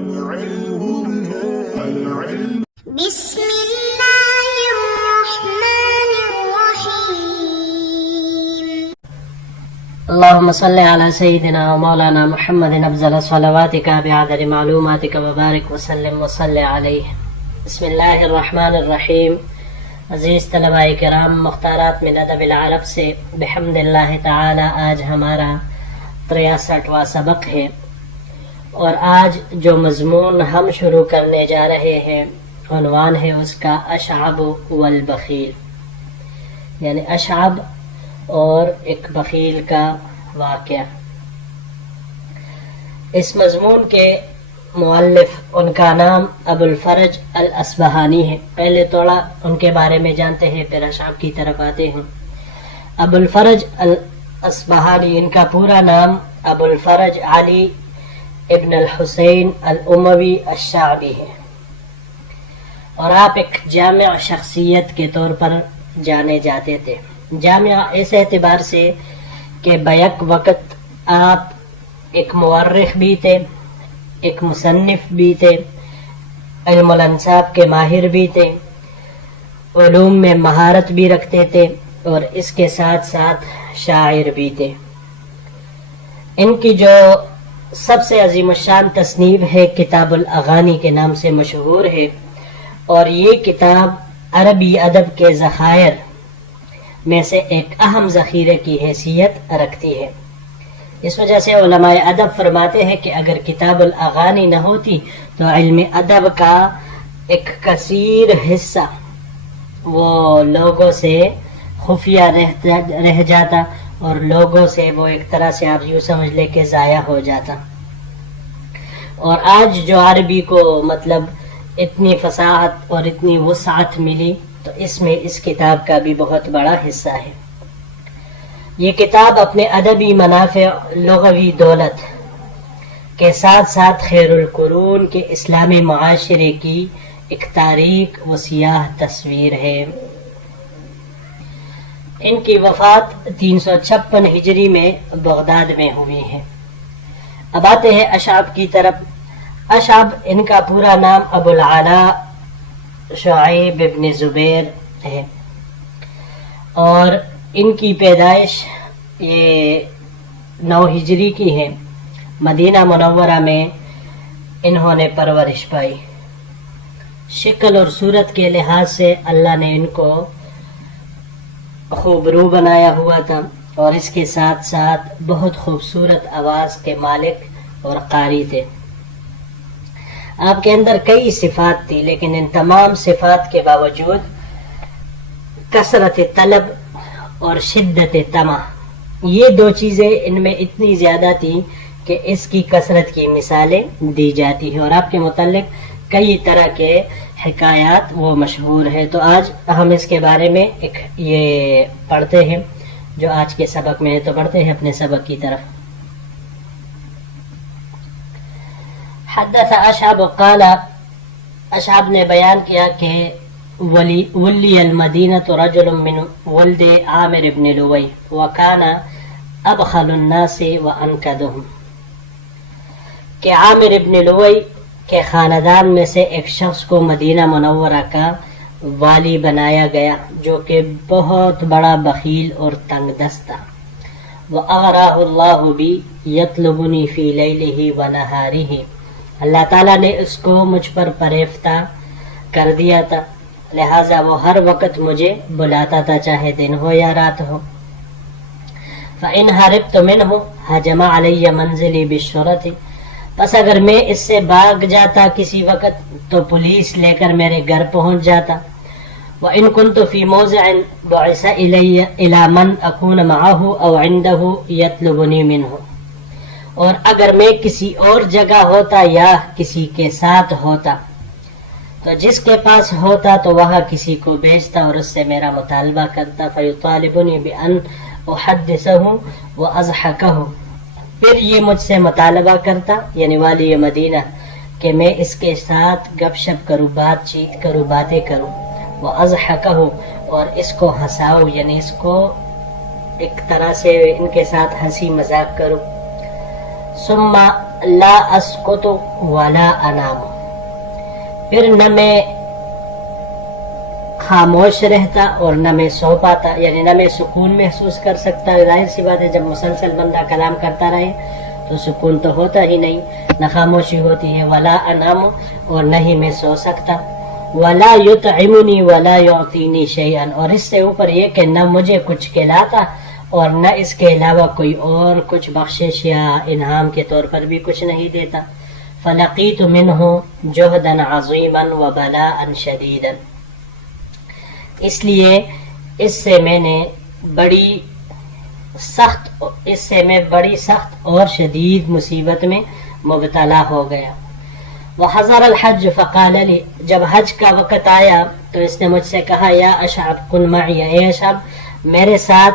بسم الله الرحمن الرحيم. اللهم صل على سيدنا ومولانا محمد أفضل صلواتك بعدد معلوماتك وبارك وسلم وصل عليه. بسم الله الرحمن الرحیم. عزیز طلباء کرام، مختارات من ادب العرب سے بحمد اللہ تعالی آج ہمارا 63واں سبق ہے، اور آج جو مضمون ہم شروع کرنے جا رہے ہیں عنوان ہے اس کا اشعب والبخیل، یعنی اشعب اور ایک بخیل کا واقعہ. اس مضمون کے مؤلف ان کا نام ابو الفرج الاصبہانی ہے. پہلے تھوڑا ان کے بارے میں جانتے ہیں، پھر اشعب کی طرف آتے ہیں. ابو الفرج الاصبہانی، ان کا پورا نام ابو الفرج علی ابن الحسین الاموی الشعبی ہے، اور آپ ایک جامع شخصیت کے طور پر جانے جاتے تھے. جامع اس اعتبار سے کہ بیک وقت آپ ایک مورخ بھی تھے، ایک مصنف بھی تھے، علم الانساب کے ماہر بھی تھے، علوم میں مہارت بھی رکھتے تھے، اور اس کے ساتھ ساتھ شاعر بھی تھے. ان کی جو سب سے عظیم الشان تصنیف ہے کتاب الاغانی کے نام سے مشہور ہے، اور یہ کتاب عربی ادب کے ذخائر میں سے ایک اہم ذخیرے کی حیثیت رکھتی ہے. اس وجہ سے علماء ادب فرماتے ہیں کہ اگر کتاب الاغانی نہ ہوتی تو علم ادب کا ایک کثیر حصہ وہ لوگوں سے خفیہ رہ جاتا، اور لوگوں سے وہ ایک طرح سے آپ یوں سمجھ لے کہ ضائع ہو جاتا. اور آج جو عربی کو مطلب اتنی فصاحت اور اتنی وسعت ملی، تو اس میں اس کتاب کا بھی بہت بڑا حصہ ہے. یہ کتاب اپنے ادبی منافع، لغوی دولت کے ساتھ ساتھ خیر القرون کے اسلامی معاشرے کی ایک تاریک و سیاہ تصویر ہے. ان کی وفات 356 ہجری میں بغداد میں ہوئی ہے. اب آتے ہیں اشعب کی طرف. اشعب ان کا پورا نام ابو العلا شعیب ابن زبیر ہے، اور ان کی پیدائش یہ 9 ہجری کی ہے. مدینہ منورہ میں انہوں نے پرورش پائی. شکل اور صورت کے لحاظ سے اللہ نے ان کو خوب رو بنایا ہوا تھا، اور اس کے ساتھ ساتھ بہت خوبصورت آواز کے مالک اور قاری تھے. آپ کے اندر کئی صفات تھی، لیکن ان تمام صفات کے باوجود کثرت طلب اور شدت طمع، یہ 2 چیزیں ان میں اتنی زیادہ تھیں کہ اس کی کثرت کی مثالیں دی جاتی ہیں، اور آپ کے متعلق کئی طرح کے حکایات وہ مشہور ہیں. تو آج ہم اس کے بارے میں ایک یہ پڑھتے ہیں جو آج کے سبق میں ہے. تو پڑھتے ہیں اپنے سبق کی طرف. حدث اشعب قال، اشعب نے بیان کیا کہ ولی المدینة رجل من ولد عامر بن لوی وکان ابخل الناس وانکدهم، کہ عامر ابن لوی کے خاندان میں سے ایک شخص کو مدینہ منورہ کا والی بنایا گیا جو کہ بہت بڑا بخیل اور تنگ دست تھا. وَأَغْرَاهُ اللَّهُ بِي يَطْلُبُنِي فِي لَيْلِهِ وَنَهَارِهِ، اللہ تعالیٰ نے اس کو مجھ پر فریفتہ کر دیا تھا، لہٰذا وہ ہر وقت مجھے بلاتا تھا، چاہے دن ہو یا رات ہو. فَإِنْ هَرِبْتُ مِنْهُ هَجَمَ عَلَيَّ مَنْزِلِي بِالشُّرَطِ، بس اگر میں اس سے بھاگ جاتا کسی وقت تو پولیس لے کر میرے گھر پہنچ جاتا. وَإِنْ كُنْتُ فِي مَوْضِعٍ بُعِثَ إِلَيَّ إِلَى مَنْ أَكُونَ مَعَهُ أَوْ عِنْدَهُ يَطْلُبُنِي مِنْهُ، اور اگر میں کسی اور جگہ ہوتا یا کسی کے ساتھ ہوتا تو جس کے پاس ہوتا تو وہاں کسی کو بھیجتا اور اس سے میرا مطالبہ کرتا. فَيُطَالِبُنِي بِأَنْ أُحَدِّثَهُ وَأَضْحَكَهُ، پھر یہ مجھ سے مطالبہ کرتا یعنی والی مدینہ کہ میں اس کے ساتھ گپ شپ کروں، بات چیت کروں، باتیں کروں. وَأَضْحَكَهُ، اور اس کو ہنساؤ یعنی اس کو ایک طرح سے ان کے ساتھ ہنسی مذاق کروں. ثم لا اسکت ولا انام، پھر نہ میں خاموش رہتا اور نہ میں سو پاتا، یعنی نہ میں سکون محسوس کر سکتا۔ ظاہر سی بات ہے جب مسلسل بندہ کلام کرتا رہے تو سکون تو ہوتا ہی نہیں، نہ خاموشی ہوتی ہے۔ ولا انام، اور نہ ہی میں سو سکتا۔ ولا یطعمنی ولا یعطینی شیئا، اور اس سے اوپر یہ کہ نہ مجھے کچھ کھلاتا اور نہ اس کے علاوہ کوئی اور کچھ بخشش یا انعام کے طور پر بھی کچھ نہیں دیتا۔ فلقیت منہ جہدا عظیما وبلاء شدیدا، اس لیے اس سے میں بڑی سخت اور شدید مصیبت میں مبتلا ہو گیا۔ وحضر الحج فقال لی، جب حج کا وقت آیا تو اس نے مجھ سے کہا یا اشعب کن معی، اے اشعب میرے ساتھ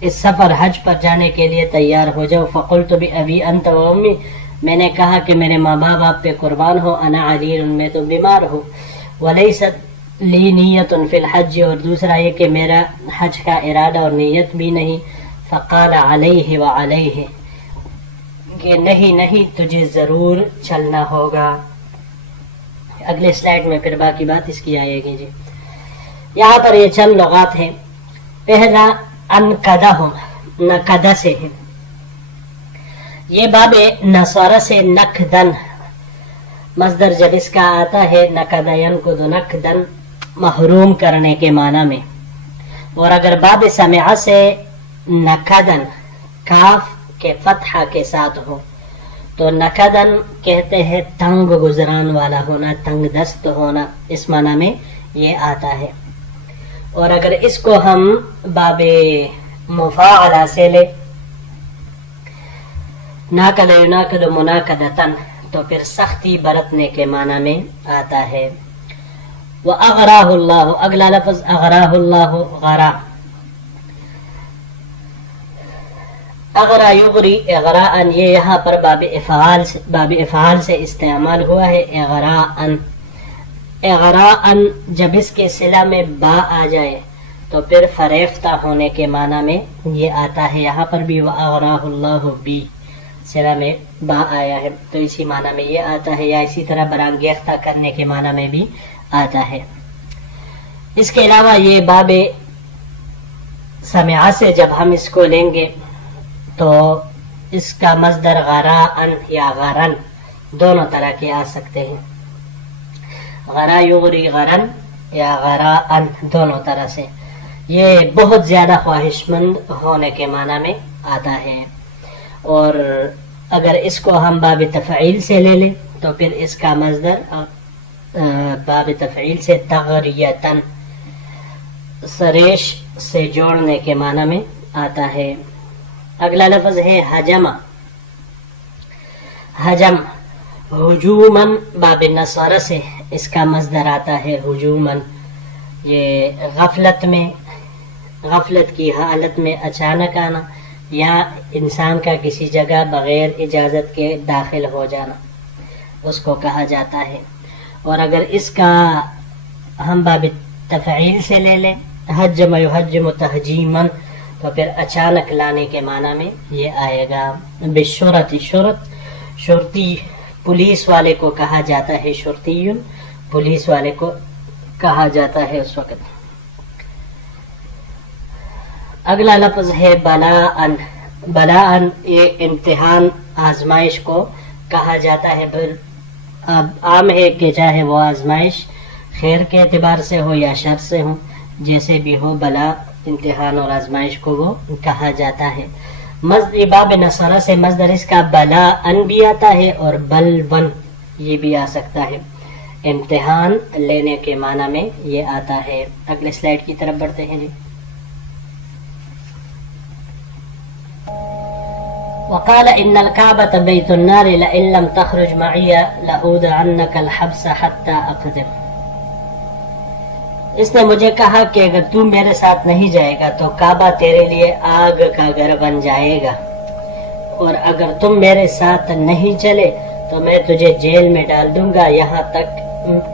اس سفر حج پر جانے کے لیے تیار ہو جاؤ۔ فقلت بأبی انت و امی، میں نے کہا کہ میرے ماں باپ آپ پہ قربان ہو، انا علیل، میں تو بیمار ہوں، ولیست لی نیت فی الحج، اور دوسرا یہ کہ میرا حج کا ارادہ اور نیت بھی نہیں۔ فقال علیہ وعلیہ، کہ نہیں تجھے ضرور چلنا ہوگا۔ اگلے سلائیڈ میں پھر باقی بات اس کی آئے گی جی۔ یہاں پر یہ چند لغات ہیں۔ پہلا انقدہم، نقدہ سے ہے، یہ باب نصارہ سے نقدن، مصدر جب اس کا آتا ہے نقد ینقد نقدن، محروم کرنے کے معنی میں، اور اگر باب سمعہ سے نقدن، کاف کے فتحہ کے ساتھ ہو تو نقدن کہتے ہیں تنگ گزران والا ہونا، تنگ دست ہونا، اس معنی میں یہ آتا ہے۔ اور اگر اس کو ہم باب مفاعلہ سے لے، ناقد یناقد مناقدتن، تو پھر سختی برتنے کے معنی میں آتا ہے۔ وَأَغْرَاهُ اللَّهُ، اگلا لفظ اغراہ اللہ، غرا، اغرا یغری اغراءً، یہ یہاں پر باب افعال سے استعمال ہوا ہے۔ اغراءً جب اس کے صلہ میں با آ جائے تو پھر فریفتہ ہونے کے معنی میں یہ آتا ہے۔ یہاں پر بھی وَأَغْرَاهُ اللَّهُ بی، صلہ میں با آیا ہے تو اسی معنی میں یہ آتا ہے، یا اسی طرح برانگیختہ کرنے کے معنی میں بھی آتا ہے۔ اس کے علاوہ یہ باب سمعہ سے جب ہم اس کو لیں گے تو اس کا مصدر غراءً یا غرن دونوں طرح کے آ سکتے ہیں، غرا یغری غرن یا غراءً دونوں طرح سے۔ یہ بہت زیادہ خواہش مند ہونے کے معنی میں آتا ہے۔ اور اگر اس کو ہم باب تفعیل سے لے لیں تو پھر اس کا مصدر باب تفعیل سے تغریتاً، سریش سے جوڑنے کے معنی میں آتا ہے۔ اگلا لفظ ہے حجم، حجم ہجوماً، باب نصارہ سے اس کا مصدر آتا ہے ہجوماً، یہ غفلت کی حالت میں اچانک آنا یا انسان کا کسی جگہ بغیر اجازت کے داخل ہو جانا، اس کو کہا جاتا ہے۔ اور اگر اس کا ہم باب تفعیل سے لے لیں، حجم یحجم تحجیماً، تو پھر اچانک لانے کے معنی میں یہ آئے گا۔ بالشرط، شرطی پولیس والے کو کہا جاتا ہے شرطیٌ، پولیس والے کو کہا جاتا ہے اس وقت۔ اگلا لفظ ہے بلاءً، بلاءً یہ امتحان، آزمائش کو کہا جاتا ہے۔ عام ہے کہ چاہے وہ آزمائش خیر کے اعتبار سے ہو یا شر سے ہو، جیسے بھی ہو بلا، امتحان اور آزمائش کو وہ کہا جاتا ہے۔ باب نصارہ سے مصدر اس کا بلاءً بھی آتا ہے اور بلون یہ بھی آ سکتا ہے، امتحان لینے کے معنی میں یہ آتا ہے۔ اگلے سلائیڈ کی طرف بڑھتے ہیں جی۔ وقال ان الكعبة بيت النار لئن لم تخرج معي لأودعنك الحبس حتى اقدم، اس نے مجھے کہا کہ اگر تم میرے ساتھ نہیں جائے گا تو کعبہ تیرے لیے آگ کا گھر بن جائے گا، اور اگر تم میرے ساتھ نہیں چلے تو میں تجھے جیل میں ڈال دوں گا یہاں تک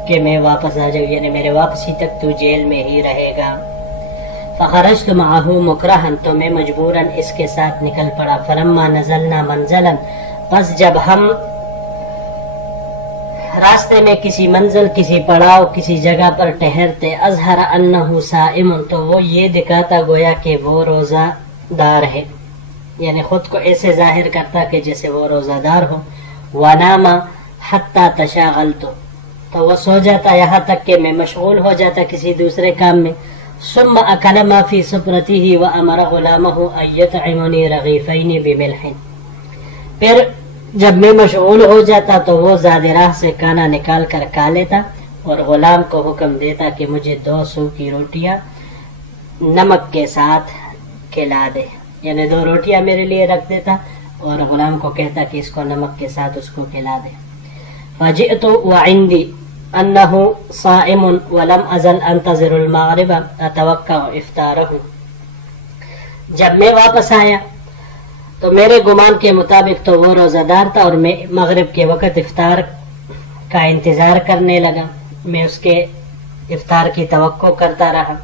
کہ میں واپس آ جاؤں، یعنی میرے واپسی تک تو جیل میں ہی رہے گا۔ فخرجت معه مکرہا، تو میں مجبوراً اس کے ساتھ نکل پڑا۔ فلما نزلنا منزلا، بس جب ہم راستے میں کسی منزل، کسی پڑاؤ، کسی جگہ پر ٹہرتے، اظہر انہ صائم، تو وہ یہ دکھاتا گویا کہ وہ روزہ دار ہے، یعنی خود کو ایسے ظاہر کرتا کہ جیسے وہ روزہ دار ہو. ونام حتی تشاغلت، تو وہ سو جاتا یہاں تک کہ میں مشغول ہو جاتا کسی دوسرے کام میں. ثم اکل ما فی سفرته وامر غلامه ان یطعمنی رغیفین بملح، پھر جب میں مشغول ہو جاتا تو وہ زاد راہ سے کھانا نکال کر کھا لیتا اور غلام کو حکم دیتا کہ مجھے 2 سوکھی روٹیاں نمک کے ساتھ کھلا دے، یعنی 2 روٹیاں میرے لیے رکھ دیتا اور غلام کو کہتا کہ اس کو نمک کے ساتھ اس کو کھلا دے. فجئت وعندي انه صائم ولم ازل انتظر المغرب اتوقع افطاره، جب میں واپس آیا تو میرے گمان کے مطابق تو وہ روزہ دار تھا اور میں مغرب کے وقت افطار کا انتظار کرنے لگا، میں اس کے افطار کی توقع کرتا رہا.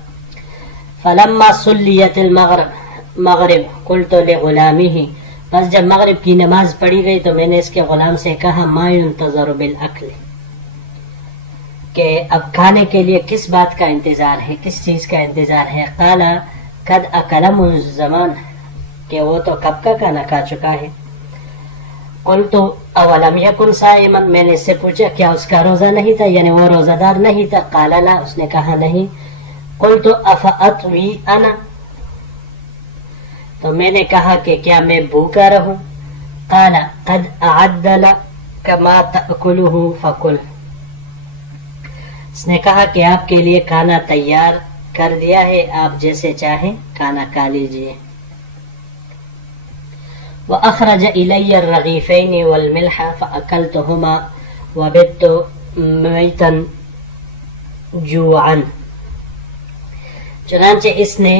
فلما صلیت المغرب قلت لغلامه، بس جب مغرب کی نماز پڑھی گئی تو میں نے اس کے غلام سے کہا ما ينتظر بالاکل، کہ اب کھانے کے لیے کس بات کا انتظار ہے، کس چیز کا انتظار ہے. قال قد اکل منذ زمان، کہ وہ تو کب کا کھانا کھا چکا ہے. قلت اولم یکن صائما، میں نے اس سے پوچھا کیا اس کا روزہ نہیں تھا، یعنی وہ روزہ دار نہیں تھا. قال لا، اس نے کہا نہیں. قلت افاطوی انا، تو میں نے کہا کہ کیا میں بھوکا رہوں. قال قد اعد لك ما تاكله فكل، اس نے کہا کہ آپ کے لیے کھانا تیار کر دیا ہے، آپ جیسے چاہیں کھانا کھا لیجئے. وأخرج إلي الرغيفين والملح فأكلتهما وبت ميتا جوعا، چنانچہ اس نے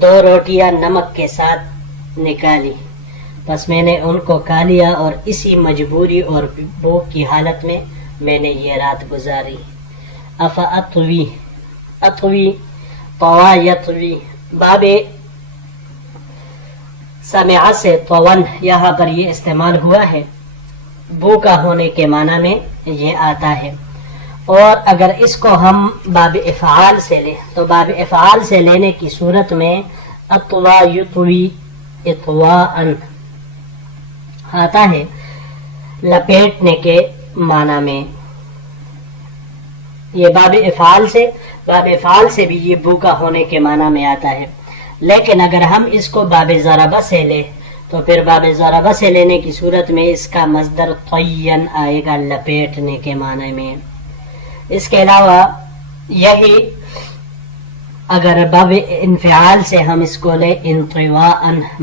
2 روٹیاں نمک کے ساتھ نکالی، بس میں نے ان کو کھا لیا اور اسی مجبوری اور بھوک کی حالت میں میں نے یہ رات گزاری. افاطوی، اطوی طوا یطوی، باب سمع سے طون یہاں پر یہ استعمال ہوا ہے، بھوکا ہونے کے معنی میں یہ آتا ہے. اور اگر اس کو ہم باب افعال سے لیں تو باب افعال سے لینے کی صورت میں اطوا یطوی اطواء آتا ہے، لپیٹنے کے معنی میں. یہ باب افعال سے بھی یہ بھوکا ہونے کے معنی میں آتا ہے. لیکن اگر ہم اس کو باب ضربہ سے لیں تو پھر باب ضربہ سے لینے کی صورت میں اس کا مصدر طین آئے گا، لپیٹنے کے معنی میں. اس کے علاوہ یہی اگر باب انفعال سے ہم اس کو لیں انطواء،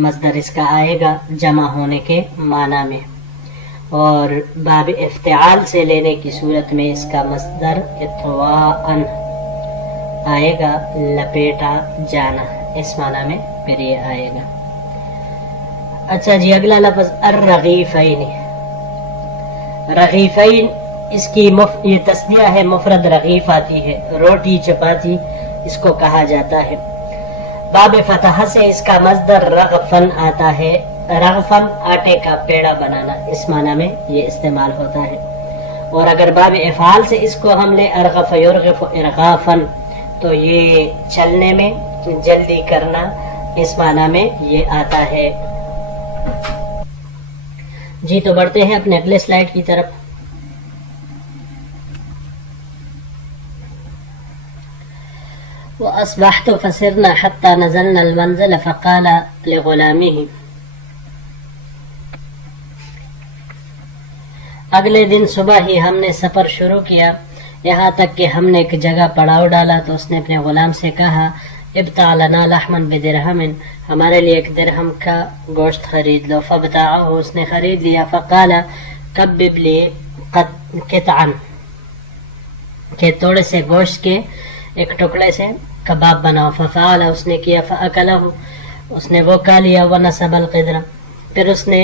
مصدر اس کا آئے گا جمع ہونے کے معنی میں، اور باب افتعال سے لینے کی صورت میں اس کا مصدر اطواء آئے گا، لپیٹا جانا، اس معنی میں پھر یہ آئے گا. اچھا جی، اگلا لفظ الرغیفین. رغیفین اس کی یہ تصنیہ ہے، مفرد رغیف آتی ہے، روٹی چپاتی اس کو کہا جاتا ہے. باب فتح سے اس کا مصدر رغفن آتا ہے، رغفن آٹے کا پیڑا بنانا، اس معنی میں یہ استعمال ہوتا ہے. اور اگر باب افعال سے اس کو ہم لے ارغف یرغف ارغافن تو یہ چلنے میں، جلدی کرنا، اس معنی میں یہ آتا ہے. جی تو بڑھتے ہیں اپنے اگلے سلائیڈ کی طرف. وأصبحت فسرنا حتى نزلنا المنزل فقال لغلامه، اگلے دن صبح ہی ہم نے سفر شروع کیا، یہاں تک کہ ہم نے ایک جگہ پڑاؤ ڈالا تو اس نے اپنے غلام سے کہا ابتاع لنا لحما بدرہم، ہمارے لیے 1 درہم کا گوشت خرید لو. فابتاعه، اس نے خرید لیا. فقال کبب لی قطعا، کہ تھوڑے سے گوشت کے ایک ٹکڑے سے کباب بناؤ. ففعل، اس نے کیا. فاکلہ، اس نے وہ کھا لیا. ونصب القدر، پھر اس نے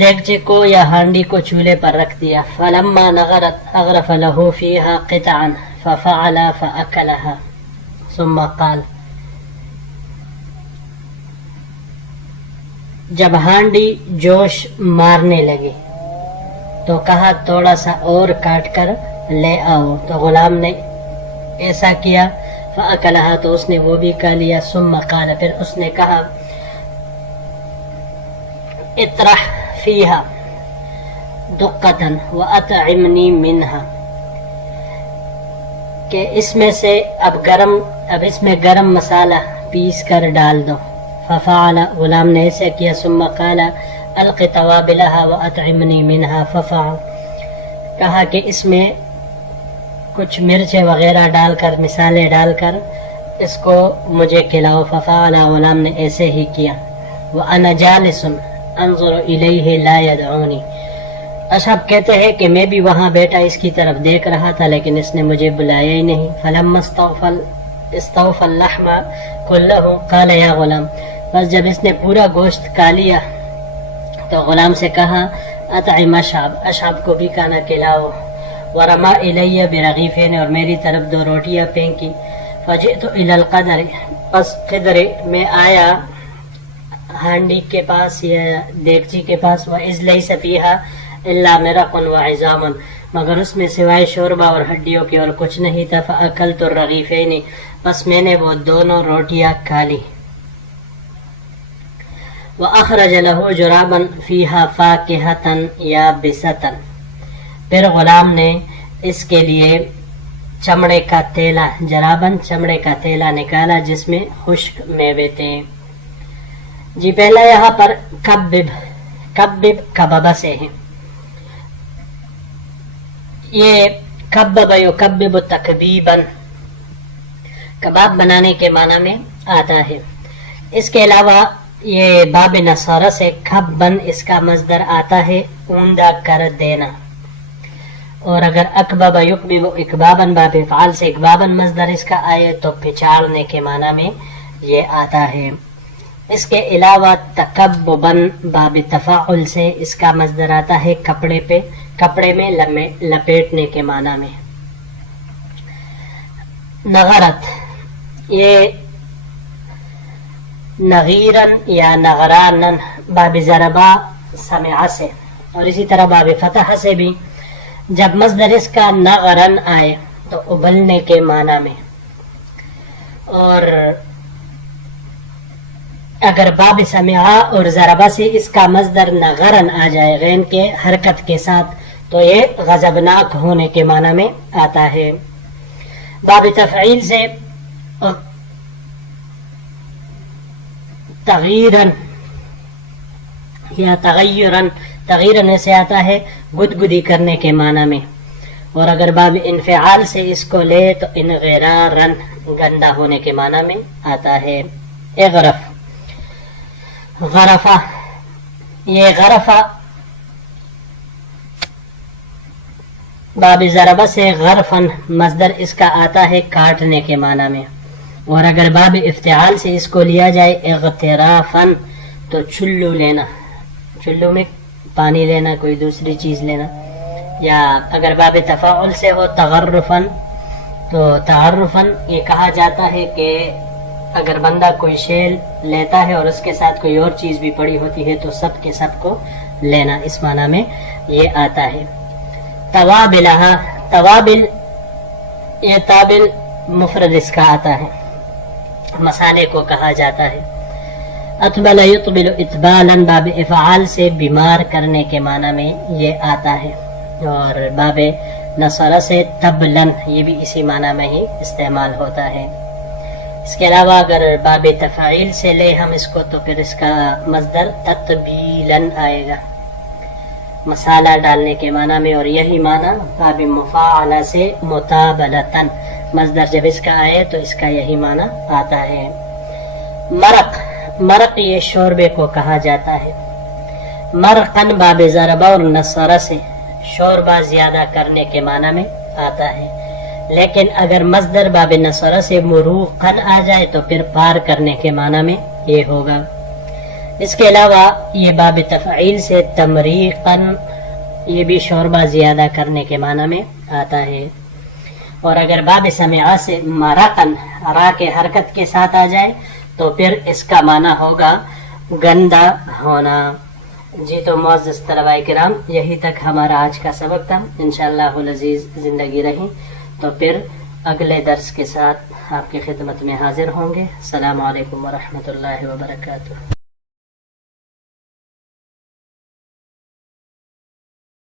دیگچے کو یا ہانڈی کو چولہے پر رکھ دیا. فلما نغرت اغرف له فيها قطعا ففعل فاكلها ثم قال، جب ہانڈی جوش مارنے لگی تو کہا تھوڑا سا اور کاٹ کر لے آؤ، تو غلام نے ایسا کیا، فأکلہا تو اس نے وہ بھی کھا لیا، ثم قال پھر اس نے کہا اطرح فیہا دقتا واطعمنی منہا، کہ اس میں سے اب اس میں گرم مسالہ پیس کر ڈال دو، ففعل غلام نے ایسے کیا، ثم قال الق توابلہا واطعمنی منہا ففعل، کہا کہ اس میں کچھ مرچیں وغیرہ ڈال کر، مسالے ڈال کر اس کو مجھے کھلاؤ، ففعل غلام نے ایسے ہی کیا، وانا جالس انظر الیہ لا یدعونی، اشعب کہتے ہیں کہ میں بھی وہاں بیٹھا اس کی طرف دیکھ رہا تھا لیکن اس نے مجھے بلایا ہی نہیں، فلما استوفى اللحم كله قال یا غلام، بس جب اس نے پورا گوشت کھا لیا تو غلام سے کہا اطعم اشعب کو بھی کھانا کھلاؤ، ورما الی برغیفین، اور میری طرف 2 روٹیاں پھینکی، فجئت الی القدر، پس قدر میں آیا ہانڈی کے پاس یا دیگچی کے پاس، وَإِذْ لَيْسَ فِيهَا إِلَّا مِرَقٌ وَعِظَامٌ، مگر اس میں سوائے شوربہ اور ہڈیوں کے اور کچھ نہیں تھا، فَأَكَلْتُ الرَّغِيفَيْنِ، بس میں نے وہ دونوں روٹیاں کھا لی، وَأَخْرَجَ لَهُ جُرَابًا فِيهَا فَاكِهَةً يَابِسَةً، پھر غلام نے اس کے لیے چمڑے کا تیلا، جرابن چمڑے کا تیلا نکالا جس میں خشک میوے تھے۔ جی پہلا یہاں پر کبب کبابہ سے ہے، یہ کبب یکبب تکبیبا، کباب بنانے کے معنی میں آتا ہے۔ اس کے علاوہ یہ باب نصارہ سے کھبن، اس کا مصدر آتا ہے اوندا کر دینا، اور اگر اکبب یکبب اکبابا باب فعال سے اکبابا مصدر اس کا آئے تو پچاڑنے کے معنی میں یہ آتا ہے۔ اس کے علاوہ تکببن باب تفاعل سے اس کا مصدر آتا ہے کپڑے میں لپیٹنے کے معنی میں۔ نغرت، یہ نغیرن یا نغرانن باب ضربہ سمع سے، اور اسی طرح باب فتح سے بھی جب مصدر اس کا نغرن آئے تو ابلنے کے معنی میں، اور اگر باب سمعا اور ضربہ سے اس کا مصدر نغرن آ جائے غین کے حرکت کے ساتھ تو یہ غضبناک ہونے کے معنی میں آتا ہے۔ باب تفعیل سے تغیرن یا تغیرن سے آتا ہے گدگدی کرنے کے معنی میں، اور اگر باب انفعال سے اس کو لے تو انغرارن گندا ہونے کے معنی میں آتا ہے۔ اغرف، غرفہ، یہ غرفہ باب ضربہ سے غرفن مصدر اس کا آتا ہے کاٹنے کے معنی میں، اور اگر باب افتعال سے اس کو لیا جائے اغترافن تو چلو لینا، چلو میں پانی لینا، کوئی دوسری چیز لینا، یا اگر باب تفاعل سے ہو تغرفن تو تعرفن یہ کہا جاتا ہے کہ اگر بندہ کوئی شیل لیتا ہے اور اس کے ساتھ کوئی اور چیز بھی پڑی ہوتی ہے تو سب کے سب کو لینا، اس معنی میں یہ آتا ہے۔ توابلہا، توابل یہ تابل مفرد اس کا آتا ہے، مسالے کو کہا جاتا ہے۔ اطبل یطبل اطبالا باب افعال سے بیمار کرنے کے معنی میں یہ آتا ہے، اور باب نصرہ سے تبلن یہ بھی اسی معنی میں ہی استعمال ہوتا ہے۔ اس کے علاوہ اگر باب تفعیل سے لے ہم اس کو تو پھر اس کا مصدر تطبیلن آئے گا، مسالہ ڈالنے کے معنی میں، اور یہی معنی باب مفاعلہ سے متابلتن، مصدر جب اس کا آئے تو اس کا یہی معنی آتا ہے۔ مرق، مرق یہ شوربے کو کہا جاتا ہے۔ مرقن باب ضربہ اور نصرہ سے شوربہ زیادہ کرنے کے معنی میں آتا ہے، لیکن اگر مصدر باب نصرہ سے مروقن آ جائے تو پھر پار کرنے کے معنی میں یہ ہوگا۔ اس کے علاوہ یہ باب تفعیل سے تمریقن یہ بھی شوربہ زیادہ کرنے کے معنی میں آتا ہے، اور اگر باب سمعہ سے مرقن را کے حرکت کے ساتھ آ جائے تو پھر اس کا معنی ہوگا گندا ہونا. جی تو معزز طلباء کرام، یہی تک ہمارا آج کا سبق تھا. انشاءاللہ العزیز زندگی رہی تو پھر اگلے درس کے ساتھ آپ کی خدمت میں حاضر ہوں گے. السلام علیکم ورحمۃ اللہ وبرکاتہ.